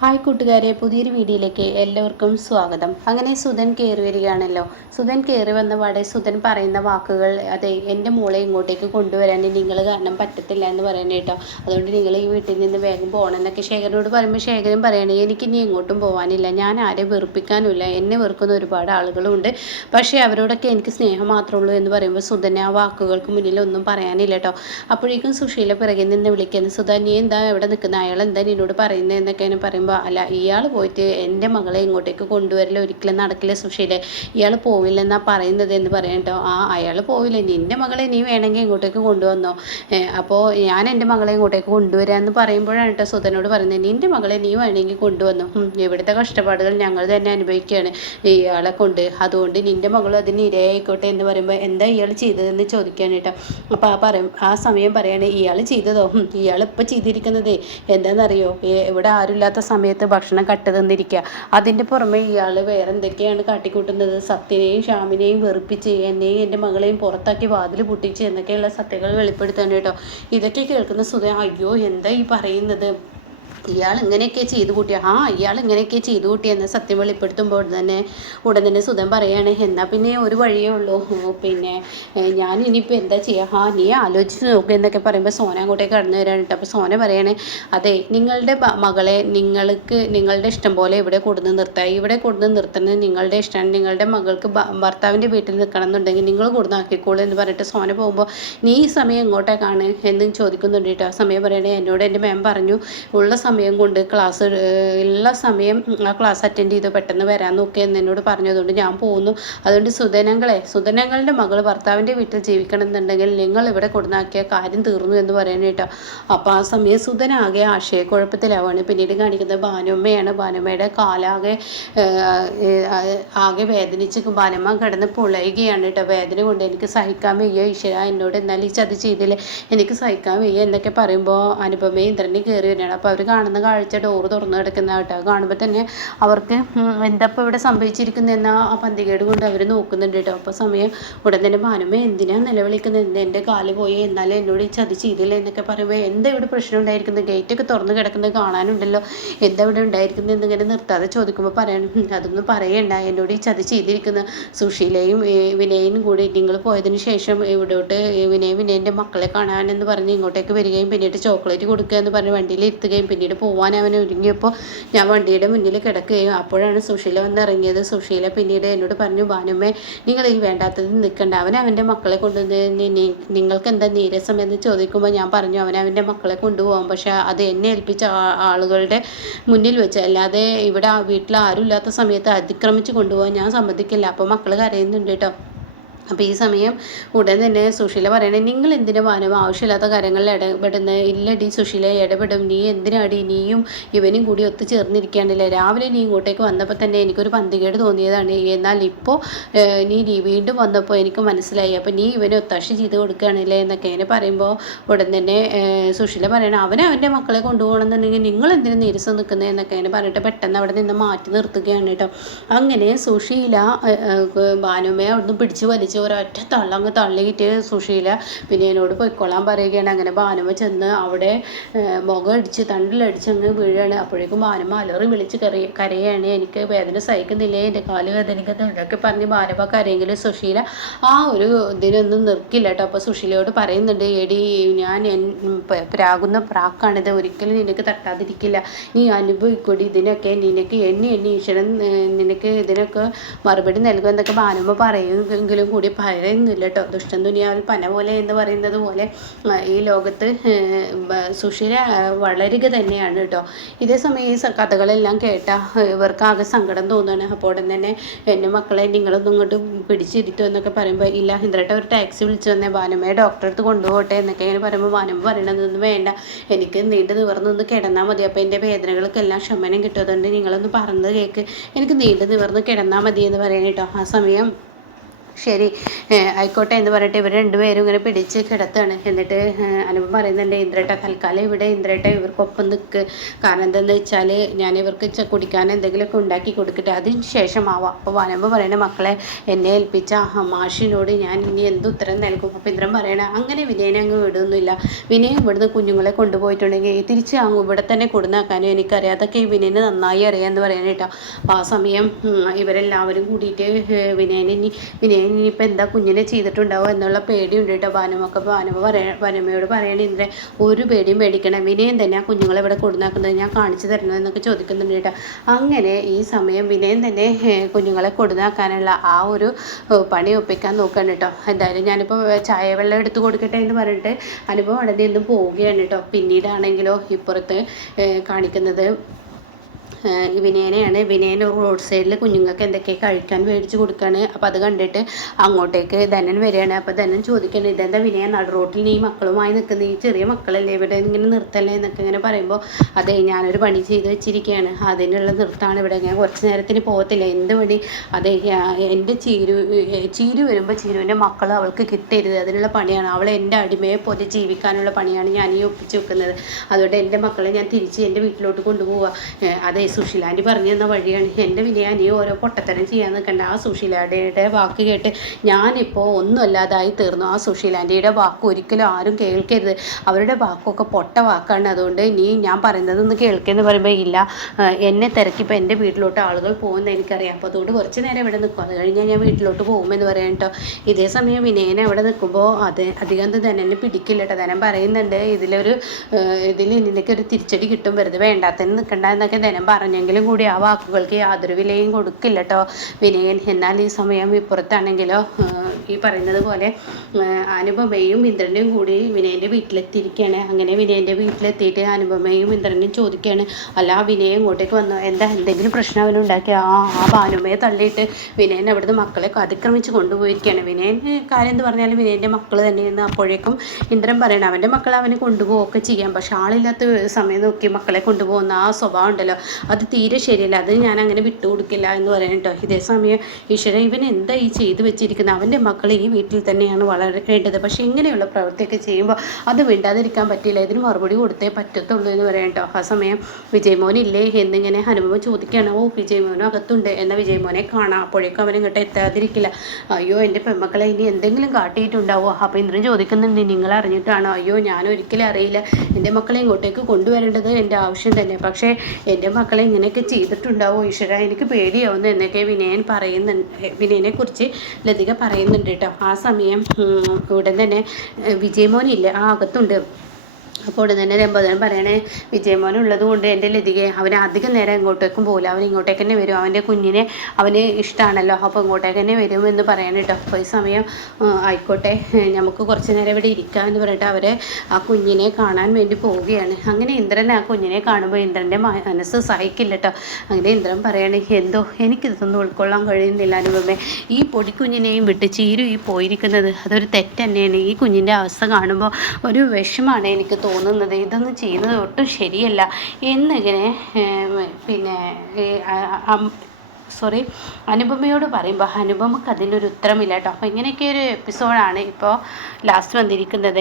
Hi കൂട്ടുകാരെ, പുതിയൊരു വീഡിയോയിലേക്ക് എല്ലാവർക്കും സ്വാഗതം. അങ്ങനെ സുധൻ കയറി വരികയാണല്ലോ. സുധൻ കയറി വന്ന പാടെ സുധൻ പറയുന്ന വാക്കുകൾ, അതെ എൻ്റെ മോളെ ഇങ്ങോട്ടേക്ക് കൊണ്ടുവരാൻ നിങ്ങൾ കാരണം പറ്റത്തില്ല എന്ന് പറയണേ കേട്ടോ. അതുകൊണ്ട് നിങ്ങൾ ഈ വീട്ടിൽ നിന്ന് വേഗം പോകണം എന്നൊക്കെ ശേഖരനോട് പറയുമ്പോൾ ശേഖരൻ പറയണേ, എനിക്കിനി എങ്ങോട്ടും പോകാനില്ല, ഞാൻ ആരെയും വെറുപ്പിക്കാനുമില്ല, എന്നെ വെറുക്കുന്ന ഒരുപാട് ആളുകളുണ്ട്, പക്ഷേ അവരോടൊക്കെ എനിക്ക് സ്നേഹം മാത്രമേ ഉള്ളൂ എന്ന് പറയുമ്പോൾ സുധന് ആ വാക്കുകൾക്ക് മുന്നിൽ ഒന്നും പറയാനില്ല കേട്ടോ. അപ്പോഴേക്കും സുശീല പിറകെ നിന്ന് വിളിക്കുന്നു, സുധൻ നീ എന്താ എവിടെ നിൽക്കുന്നത്, അയാൾ എന്താ നിന്നോട് പറയുന്നത് എന്നൊക്കെയാണ് പറയുമ്പോൾ, അല്ല ഇയാൾ പോയിട്ട് എൻ്റെ മകളെ ഇങ്ങോട്ടേക്ക് കൊണ്ടുവരില്ല, ഒരിക്കലും നടക്കില്ല സുശീല, ഇയാൾ പോവില്ലെന്നാ പറയുന്നത് എന്ന് പറയാം കേട്ടോ. അയാൾ പോവില്ല, നിൻ്റെ മകളെ നീ വേണമെങ്കിൽ ഇങ്ങോട്ടേക്ക് കൊണ്ടുവന്നോ, അപ്പോൾ ഞാൻ എൻ്റെ മകളെ ഇങ്ങോട്ടേക്ക് കൊണ്ടുവരാമെന്ന് പറയുമ്പോഴാണ് കേട്ടോ സുധനോട് പറയുന്നത്, നിൻ്റെ മകളെ നീ വേണമെങ്കിൽ കൊണ്ടുവന്നു, ഇവിടുത്തെ കഷ്ടപ്പാടുകൾ ഞങ്ങൾ തന്നെ അനുഭവിക്കുകയാണ് ഇയാളെ കൊണ്ട്, അതുകൊണ്ട് നിൻ്റെ മകളും അതിന് ഇരയായിക്കോട്ടെ എന്ന് പറയുമ്പോൾ എന്താ ഇയാൾ ചെയ്തതെന്ന് ചോദിക്കാൻ കേട്ടോ. അപ്പോൾ ആ സമയം പറയാണ്, ഇയാൾ ചെയ്തതോ, ഇയാൾ ഇപ്പോൾ ചെയ്തിരിക്കുന്നതേ എന്താണെന്നറിയോ, ഇവിടെ ആരുമില്ലാത്ത സമയത്ത് ഭക്ഷണം കട്ട് തന്നിരിക്കുക, അതിൻ്റെ പുറമെ ഇയാൾ വേറെ എന്തൊക്കെയാണ് കാട്ടിക്കൂട്ടുന്നത്, സത്യനെയും ഷാമിനെയും വെറുപ്പിച്ച് എന്നെയും എൻ്റെ മകളെയും പുറത്താക്കി വാതിൽ പൊട്ടിച്ച് എന്നൊക്കെയുള്ള സത്യങ്ങൾ വെളിപ്പെടുത്താൻ കേട്ടോ. ഇതൊക്കെ കേൾക്കുന്ന സുധ, അയ്യോ എന്താ ഈ പറയുന്നത്, ഇയാൾ ഇങ്ങനെയൊക്കെ ചെയ്തു കൂട്ടിയ, ഇയാൾ ഇങ്ങനെയൊക്കെ ചെയ്തു കൂട്ടിയെന്ന് സത്യം വെളിപ്പെടുത്തുമ്പോൾ ഉടൻ തന്നെ സുധൻ പറയാണ്, എന്നാൽ പിന്നെ ഒരു വഴിയേ ഉള്ളൂ, പിന്നെ ഞാൻ ഇനിയിപ്പോൾ എന്താ ചെയ്യുക, നീ ആലോചിച്ച് നോക്കുക എന്നൊക്കെ പറയുമ്പോൾ സോന അങ്ങോട്ടേക്ക് കടന്നു വരാൻ കേട്ടോ. അപ്പോൾ സോന പറയണേ, അതെ നിങ്ങളുടെ മകളെ നിങ്ങളുടെ ഇഷ്ടം പോലെ ഇവിടെ കൊടുന്ന് നിർത്തുക, ഇവിടെ കൊടുന്ന് നിർത്തുന്നത് നിങ്ങളുടെ ഇഷ്ടമാണ്, നിങ്ങളുടെ മകൾക്ക് ഭർത്താവിൻ്റെ വീട്ടിൽ നിൽക്കണം എന്നുണ്ടെങ്കിൽ നിങ്ങൾ കൊടുന്നാക്കിക്കോളൂ എന്ന് പറഞ്ഞിട്ട് സോന പോകുമ്പോൾ, നീ ഈ സമയം എങ്ങോട്ടേക്കാണ് എന്നും ചോദിക്കുന്നുണ്ട് കേട്ടോ. ആ സമയം പറയണേ, എന്നോട് എൻ്റെ മാം പറഞ്ഞു ഉള്ള സമയം കൊണ്ട് ക്ലാസ് ഉള്ള സമയം ആ ക്ലാസ് അറ്റൻഡ് ചെയ്ത് പെട്ടെന്ന് വരാൻ നോക്കുക എന്നോട് പറഞ്ഞതുകൊണ്ട് ഞാൻ പോകുന്നു, അതുകൊണ്ട് സുധനങ്ങളുടെ മകൾ ഭർത്താവിൻ്റെ വീട്ടിൽ ജീവിക്കണം എന്നുണ്ടെങ്കിൽ നിങ്ങൾ ഇവിടെ കൊടുന്നാക്കിയ കാര്യം തീർന്നു എന്ന് പറയാൻ കേട്ടോ. അപ്പോൾ ആ സമയം സുധനാകെ ആശയക്കുഴപ്പത്തിലാവാണ്. പിന്നീട് കാണിക്കുന്നത് ഭാനുമ്മയാണ്. ഭാനുമ്മയുടെ കാലാകെ വേദനിച്ച് ഭാനുമ്മ കിടന്ന് പൊളയുകയാണ് കേട്ടോ. വേദന കൊണ്ട് എനിക്ക് സഹിക്കാൻ വയ്യ ഈശ്വര, എന്നോട് എന്നാൽ ഈ ചതി ചെയ്തില്ലേ, എനിക്ക് സഹിക്കാൻ വയ്യ എന്നൊക്കെ പറയുമ്പോൾ അനുപമയും ഇന്ദ്രനെ കയറി വരികയാണ്. അപ്പോൾ അവർ കാണുന്ന കാഴ്ച ഡോറ് തുറന്നു കിടക്കുന്ന കേട്ടോ. കാണുമ്പോൾ തന്നെ അവർക്ക് എന്താ ഇപ്പോൾ ഇവിടെ സംഭവിച്ചിരിക്കുന്നതെന്ന ആ പന്തികേട് കൊണ്ട് അവർ നോക്കുന്നുണ്ട് കേട്ടോ. അപ്പോൾ സമയം ഉടൻ തന്നെ ഭാനുമ്മ എന്തിനാണ് നിലവിളിക്കുന്നത്, എൻ്റെ കാല് പോയി, എന്നാലും എന്നോട് ഈ ചതി ചെയ്തില്ല എന്നൊക്കെ പറയുമ്പോൾ, എന്താ ഇവിടെ പ്രശ്നം ഉണ്ടായിരിക്കുന്നത്, ഗേറ്റൊക്കെ തുറന്ന് കിടക്കുന്നത് കാണാനുണ്ടല്ലോ, എന്താ ഇവിടെ ഉണ്ടായിരിക്കുന്നത് എന്നിങ്ങനെ നിർത്താതെ ചോദിക്കുമ്പോൾ പറയണം, അതൊന്നും പറയണ്ട, എന്നോട് ഈ ചതി ചെയ്തിരിക്കുന്ന സുശീലയും വിനയനും കൂടി നിങ്ങൾ പോയതിന് ശേഷം ഇവിടോട്ട് വിനയൻ്റെ മക്കളെ കാണാനെന്ന് പറഞ്ഞ് ഇങ്ങോട്ടേക്ക് വരികയും പിന്നീട് ചോക്ലേറ്റ് കൊടുക്കുക എന്ന് പറഞ്ഞ് വണ്ടിയിൽ ഇരുത്തുകയും പിന്നീട് പോകാൻ അവൻ ഒരുങ്ങിയപ്പോൾ ഞാൻ വണ്ടിയുടെ മുന്നിൽ കിടക്കുകയും അപ്പോഴാണ് സുശീല വന്നിറങ്ങിയത്. സുശീല പിന്നീട് എന്നോട് പറഞ്ഞു, ഭാനുമ്മേ നിങ്ങൾ ഈ വേണ്ടാത്തത് നിൽക്കണ്ട, അവൻ്റെ മക്കളെ കൊണ്ടുവന്ന് നിങ്ങൾക്ക് എന്താ നീരസം എന്ന് ചോദിക്കുമ്പോൾ ഞാൻ പറഞ്ഞു, അവൻ്റെ മക്കളെ കൊണ്ടുപോകാം, പക്ഷേ അത് എന്നെ ഏൽപ്പിച്ച ആളുകളുടെ മുന്നിൽ വെച്ച്, അല്ലാതെ ഇവിടെ വീട്ടിൽ ആരും ഇല്ലാത്ത സമയത്ത് അതിക്രമിച്ച് കൊണ്ടുപോകാൻ ഞാൻ സമ്മതിക്കില്ല. അപ്പോൾ മക്കൾ കരയുന്നുണ്ട് കേട്ടോ. അപ്പോൾ ഈ സമയം ഉടൻ തന്നെ സുശീല പറയണേ, നിങ്ങൾ എന്തിനാ ഭാനുമ്മ ആവശ്യമില്ലാത്ത കാര്യങ്ങളിൽ ഇടപെടുന്നത്, ഇല്ലടി സുശീല ഇടപെടും, നീ എന്തിനാടി, നീയും ഇവനും കൂടി ഒത്തുചേർന്നിരിക്കുകയാണല്ലേ, രാവിലെ നീ ഇങ്ങോട്ടേക്ക് വന്നപ്പോൾ തന്നെ എനിക്കൊരു പന്തികേട് തോന്നിയതാണ്, എന്നാൽ ഇപ്പോൾ നീ വീണ്ടും വന്നപ്പോൾ എനിക്ക് മനസ്സിലായി, അപ്പോൾ നീ ഇവനെ ഒത്താശ ചെയ്ത് കൊടുക്കുകയാണല്ലേ എന്നൊക്കെ ഇങ്ങനെ പറയുമ്പോൾ ഉടൻ തന്നെ സുശീല പറയണം, അവൻ്റെ മക്കളെ കൊണ്ടുപോകണമെന്നുണ്ടെങ്കിൽ നിങ്ങൾ എന്തിനു നീരസം നിൽക്കുന്നത് എന്നൊക്കെ ഇങ്ങനെ പറഞ്ഞിട്ട് പെട്ടെന്ന് അവിടെ നിന്ന് മാറ്റി നിർത്തുകയാണ് കേട്ടോ. അങ്ങനെ സുശീല ഭാനുമ്മയെ അവിടുന്ന് പിടിച്ച് വലിച്ച് ഒരൊറ്റ തള്ളങ്ങ് തള്ളിയിട്ട് സുശീല പിന്നെ എന്നോട് പൊയ്ക്കൊള്ളാൻ പറയുകയാണ്. അങ്ങനെ ഭാനുമ്മ ചെന്ന് അവിടെ മുഖം അടിച്ച് തണ്ടിലടിച്ച് അങ്ങ് വീഴുകയാണ്. അപ്പോഴേക്കും ഭാനുമ്മ അലറി വിളിച്ച് കരയാണ്, എനിക്ക് വേദന സഹിക്കുന്നില്ലേ, എൻ്റെ കാല് വേദനിക്കുന്നുണ്ടൊക്കെ പറഞ്ഞ് ഭാനുമ്മ കരയെങ്കിലും സുശീല ആ ഒരു ഇതിനൊന്നും നിർക്കില്ല കേട്ടോ. അപ്പോൾ സുശീലയോട് പറയുന്നുണ്ട്, എടി ഞാൻ പ്രാകുന്ന പ്രാക്കാണിത്, ഒരിക്കലും നിനക്ക് തട്ടാതിരിക്കില്ല, നീ അനുഭവിക്കൂടി ഇതിനൊക്കെ, നിനക്ക് എണ്ണി ഈശ്വരൻ നിനക്ക് ഇതിനൊക്കെ മറുപടി നൽകുമെന്നൊക്കെ ഭാനുമ്മ പറയുമെങ്കിലും കൂടി പറയുന്നില്ല കേട്ടോ. ദുഷ്ടൻ ദുനിയാവിൽ പന പോലെ എന്ന് പറയുന്നത് പോലെ ഈ ലോകത്ത് സുശീല വളരുക തന്നെയാണ് കേട്ടോ. ഇതേ സമയം ഈ കഥകളെല്ലാം കേട്ടാൽ ഇവർക്കാകെ സങ്കടം തോന്നുകയാണ്. അപ്പോൾ ഉടൻ തന്നെ എൻ്റെ മക്കളെ നിങ്ങളൊന്നും ഇങ്ങോട്ട് പിടിച്ചിരുത്തും എന്നൊക്കെ പറയുമ്പോൾ, ഇല്ല ഇന്ദ്രേട്ട ഒരു ടാക്സി വിളിച്ചു വന്നേ, ഭാനുമ്മയെ ഡോക്ടറെ അടുത്ത് കൊണ്ടുപോകട്ടെ എന്നൊക്കെ ഇങ്ങനെ പറയുമ്പോൾ ഭാനുമ്മ പറയണതൊന്നും വേണ്ട, എനിക്ക് നീണ്ടു നിവർന്നൊന്ന് കിടന്നാൽ മതി, അപ്പോൾ എൻ്റെ വേദനകൾക്കെല്ലാം ശമനം കിട്ടും, അതുകൊണ്ട് നിങ്ങളൊന്ന് പറഞ്ഞത് കേൾക്ക്, എനിക്ക് നീണ്ടു നിവർന്ന് കിടന്നാൽ മതി എന്ന് പറയാൻ കേട്ടോ. ആ സമയം ശരി, ആയിക്കോട്ടെ എന്ന് പറഞ്ഞിട്ട് ഇവർ രണ്ടുപേരും ഇങ്ങനെ പിടിച്ച് കിടത്താണ്. എന്നിട്ട് അനുപം പറയുന്നുണ്ട്, ഇന്ദ്രേട്ട തൽക്കാലം ഇവിടെ ഇന്ദ്രേട്ട ഇവർക്കൊപ്പം നിൽക്ക്. കാരണം എന്താണെന്ന് വെച്ചാൽ ഞാൻ ഇവർക്ക് കുടിക്കാൻ എന്തെങ്കിലുമൊക്കെ ഉണ്ടാക്കി കൊടുക്കട്ടെ, അതിന് ശേഷം ആവാം. അപ്പോൾ അനുപം പറയണ, മക്കളെ എന്നെ ഏൽപ്പിച്ച മാഷിനോട് ഞാൻ ഇനി എന്ത് ഉത്തരം നൽകും? അപ്പോൾ ഇന്ദ്രൻ പറയണ, അങ്ങനെ വിനയനെ അങ്ങ് വിടുന്നില്ല. വിനയൻ ഇവിടുന്ന് കുഞ്ഞുങ്ങളെ കൊണ്ടുപോയിട്ടുണ്ടെങ്കിൽ തിരിച്ച് അങ്ങ് ഇവിടെ തന്നെ കൊടുന്നാക്കാനും എനിക്കറിയാം. അതൊക്കെ ഈ വിനയന് നന്നായി അറിയാമെന്ന് പറയാൻ കേട്ടോ. അപ്പോൾ ആ സമയം ഇവരെല്ലാവരും കൂടിയിട്ട് വിനയൻ ഇനിയിപ്പോൾ എന്താ കുഞ്ഞിനെ ചെയ്തിട്ടുണ്ടാവുക എന്നുള്ള പേടിയുണ്ട് കേട്ടോ ഭാനുമൊക്കെ. ഭാനുമയോട് പറയണ, ഇന്ദ്രൻ ഒരു പേടിയും പേടിക്കണം, വിനയൻ തന്നെ ആ കുഞ്ഞുങ്ങളെ ഇവിടെ കൊടുന്നാക്കുന്നത് ഞാൻ കാണിച്ചു തരണം എന്നൊക്കെ ചോദിക്കുന്നുണ്ട് കേട്ടോ. അങ്ങനെ ഈ സമയം വിനയൻ തന്നെ കുഞ്ഞുങ്ങളെ കൊടുന്നാക്കാനുള്ള ആ ഒരു പണി ഒപ്പിക്കാൻ നോക്കുകയാണ് കേട്ടോ. എന്തായാലും ഞാനിപ്പോൾ ചായ വെള്ളം എടുത്ത് കൊടുക്കട്ടെ എന്ന് പറഞ്ഞിട്ട് അനുഭവം അവിടെ നിന്നും പോവുകയാണ് കേട്ടോ. പിന്നീടാണെങ്കിലോ ഇപ്പുറത്ത് കാണിക്കുന്നത് വിനയനെയാണ്. വിനയൻ റോഡ് സൈഡിൽ കുഞ്ഞുങ്ങൾക്ക് എന്തൊക്കെ കഴിക്കാൻ മേടിച്ച് കൊടുക്കുകയാണ്. അപ്പോൾ അത് കണ്ടിട്ട് അങ്ങോട്ടേക്ക് ധനൻ വരികയാണ്. അപ്പോൾ ധനൻ ചോദിക്കണം, ഇതെന്താ വിനയ നട റോട്ടിൽ നീ മക്കളുമായി നിൽക്കുന്ന, ഈ ചെറിയ മക്കളല്ലേ ഇവിടെ ഇങ്ങനെ നിർത്തല്ലേ എന്നൊക്കെ ഇങ്ങനെ പറയുമ്പോൾ, അതെ ഞാനൊരു പണി ചെയ്ത് വെച്ചിരിക്കുകയാണ്, അതിനുള്ള നിർത്താണ് ഇവിടെ, ഞാൻ കുറച്ച് നേരത്തിന് പോകത്തില്ല. എന്ത് പണി? അതെ എൻ്റെ ചീരു വരുമ്പോൾ ചീരുവിൻ്റെ മക്കൾ അവൾക്ക് കിട്ടരുത്, അതിനുള്ള പണിയാണ്. അവൾ എൻ്റെ അടിമയെ പോലെ ജീവിക്കാനുള്ള പണിയാണ് ഞാൻ ഈ ഒപ്പിച്ച് വെക്കുന്നത്. അതുകൊണ്ട് എൻ്റെ മക്കളെ ഞാൻ തിരിച്ച് എൻ്റെ വീട്ടിലോട്ട് കൊണ്ടുപോവുക. അതെ സുശീലാൻ്റി പറഞ്ഞു തന്ന വഴിയാണ്. എൻ്റെ വിനയ നീ ഓരോ പൊട്ടത്തരം ചെയ്യാൻ നിൽക്കണ്ട. ആ സുശീലാൻ്റിയുടെ വാക്ക് കേട്ട് ഞാനിപ്പോൾ ഒന്നുമല്ലാതായി തീർന്നു. ആ സുശീലാൻ്റിയുടെ വാക്ക് ഒരിക്കലും ആരും കേൾക്കരുത്, അവരുടെ വാക്കൊക്കെ പൊട്ട വാക്കാണ്. അതുകൊണ്ട് നീ ഞാൻ പറയുന്നതൊന്ന് കേൾക്കെന്ന് പറയുമ്പോൾ, ഇല്ല എന്നെ തിരക്കിപ്പോൾ എൻ്റെ വീട്ടിലോട്ട് ആളുകൾ പോകുമെന്ന് എനിക്കറിയാം, അപ്പോൾ അതുകൊണ്ട് കുറച്ച് നേരം ഇവിടെ നിൽക്കും, അത് കഴിഞ്ഞാൽ ഞാൻ വീട്ടിലോട്ട് പോകുമെന്ന് പറയാം കേട്ടോ. ഇതേ സമയം വിനയനെ അവിടെ നിൽക്കുമ്പോൾ അധികം ധനനെ പിടിക്കില്ല കേട്ടോ. ധനം പറയുന്നുണ്ട്, ഇതിൽ നിനക്കൊരു തിരിച്ചടി കിട്ടും, വെറുതെ വേണ്ടാത്തതിന് നിൽക്കണ്ട എന്നൊക്കെ ധനം പറഞ്ഞെങ്കിലും കൂടി ആ വാക്കുകൾക്ക് യാതൊരു വിലയും കൊടുക്കില്ല കേട്ടോ വിനയൻ. എന്നാൽ ഈ സമയം ഇപ്പുറത്താണെങ്കിലോ ഈ പറയുന്നത് പോലെ അനുപമയും ഇന്ദ്രനും കൂടി വിനയൻ്റെ വീട്ടിലെത്തിയിരിക്കുകയാണ്. അങ്ങനെ വിനയൻ്റെ വീട്ടിലെത്തിയിട്ട് അനുപമയും ഇന്ദ്രനും ചോദിക്കുകയാണ്, അല്ല വിനയ ഇങ്ങോട്ടേക്ക് വന്നു, എന്തെങ്കിലും പ്രശ്നം അവനുണ്ടാക്കി? ആ ഭാനുമയെ തള്ളിയിട്ട് വിനയൻ അവിടുന്ന് മക്കളെ അതിക്രമിച്ച് കൊണ്ടുപോയിരിക്കുകയാണ്. വിനയൻ കാര്യം എന്ന് പറഞ്ഞാൽ വിനയൻ്റെ മക്കൾ തന്നെയെന്ന് അപ്പോഴേക്കും ഇന്ദ്രൻ പറയണം. അവൻ്റെ മക്കളെ അവന് കൊണ്ടുപോവുകയൊക്കെ ചെയ്യാം, പക്ഷെ ആളില്ലാത്ത സമയം നോക്കി മക്കളെ കൊണ്ടുപോകുന്ന ആ സ്വഭാവം ഉണ്ടല്ലോ, അത് തീരെ ശരിയല്ല, അത് ഞാൻ അങ്ങനെ വിട്ടുകൊടുക്കില്ല എന്ന് പറയാൻ കേട്ടോ. ഇതേ സമയം ഈശ്വരൻ ഇവൻ എന്താ ഈ ചെയ്തു വെച്ചിരിക്കുന്നത്, അവൻ്റെ മക്കൾ ഈ വീട്ടിൽ തന്നെയാണ് വളരേണ്ടത്, പക്ഷെ ഇങ്ങനെയുള്ള പ്രവൃത്തിയൊക്കെ ചെയ്യുമ്പോൾ അത് വിടാതിരിക്കാൻ പറ്റില്ല, ഇതിന് മറുപടി കൊടുത്തേ പറ്റത്തുള്ളൂ എന്ന് പറയാം കേട്ടോ. ആ സമയം വിജയമോനില്ലേ എന്നിങ്ങനെ ഹനുമ ചോദിക്കുകയാണ്. ഓ വിജയമോനും അകത്തുണ്ട്, എന്നാൽ വിജയമോനെ കാണാം, അപ്പോഴേക്കും അവൻ ഇങ്ങോട്ട് എത്താതിരിക്കില്ല. അയ്യോ എൻ്റെ പെൺമക്കളെ ഇനി എന്തെങ്കിലും കാട്ടിയിട്ടുണ്ടാവോ? അപ്പോൾ ഇന്ദ്രൻ ചോദിക്കുന്നുണ്ട്, നിങ്ങൾ അറിഞ്ഞിട്ടാണോ? അയ്യോ ഞാൻ ഒരിക്കലും അറിയില്ല, എൻ്റെ മക്കളെ ഇങ്ങോട്ടേക്ക് കൊണ്ടുവരേണ്ടത് എൻ്റെ ആവശ്യം തന്നെ, പക്ഷേ എൻ്റെ മക്കളെ ഇങ്ങനെയൊക്കെ ചെയ്തിട്ടുണ്ടാവോ ഈശ്വര, എനിക്ക് പേടിയാവുന്നു എന്നൊക്കെ വിനയനെ കുറിച്ച് ലതിക പറയുന്നുണ്ട് കേട്ടോ. ആ സമയം ഉടൻ തന്നെ വിജയമോനില്ലേ ആ അകത്തുണ്ട്. അപ്പോൾ ഉടൻ തന്നെ രംഭദൻ പറയണേ, വിജയമോനുള്ളത് കൊണ്ട് എൻ്റെ ലതികയെ അവന് അധികം നേരം ഇങ്ങോട്ടേക്കും പോകില്ല, അവൻ ഇങ്ങോട്ടേക്ക് തന്നെ വരും, അവൻ്റെ കുഞ്ഞിനെ അവന് ഇഷ്ടമാണല്ലോ, അപ്പോൾ ഇങ്ങോട്ടേക്ക് തന്നെ വരുമെന്ന് പറയാൻ കേട്ടോ. അപ്പോൾ ഈ സമയം ആയിക്കോട്ടെ നമുക്ക് കുറച്ച് നേരം ഇവിടെ ഇരിക്കാമെന്ന് പറഞ്ഞിട്ട് അവരെ ആ കുഞ്ഞിനെ കാണാൻ വേണ്ടി പോവുകയാണ്. അങ്ങനെ ഇന്ദ്രൻ ആ കുഞ്ഞിനെ കാണുമ്പോൾ ഇന്ദ്രൻ്റെ മനസ്സ് സഹിക്കില്ല കേട്ടോ. അങ്ങനെ ഇന്ദ്രൻ പറയണേ, എന്തോ എനിക്കിതൊന്നും ഉൾക്കൊള്ളാൻ കഴിയുന്നില്ല അനുപമേ, ഈ പൊടിക്കുഞ്ഞിനെയും വിട്ട് ചീരു ഈ പോയിരിക്കുന്നത് അതൊരു തെറ്റ് തന്നെയാണ്. ഈ കുഞ്ഞിൻ്റെ അവസ്ഥ കാണുമ്പോൾ ഒരു വിഷമാണ് എനിക്ക് തോന്നുന്നത്, ഇതൊന്നും ചെയ്യുന്നത് ഒട്ടും ശരിയല്ല എന്നിങ്ങനെ അനുപമയോട് പറയുമ്പോൾ അനുപമക്ക് അതിനൊരു ഉത്തരമില്ല കേട്ടോ. അപ്പോൾ ഇങ്ങനെയൊക്കെ ഒരു എപ്പിസോഡാണ് ഇപ്പോൾ ലാസ്റ്റ് വന്നിരിക്കുന്നത്.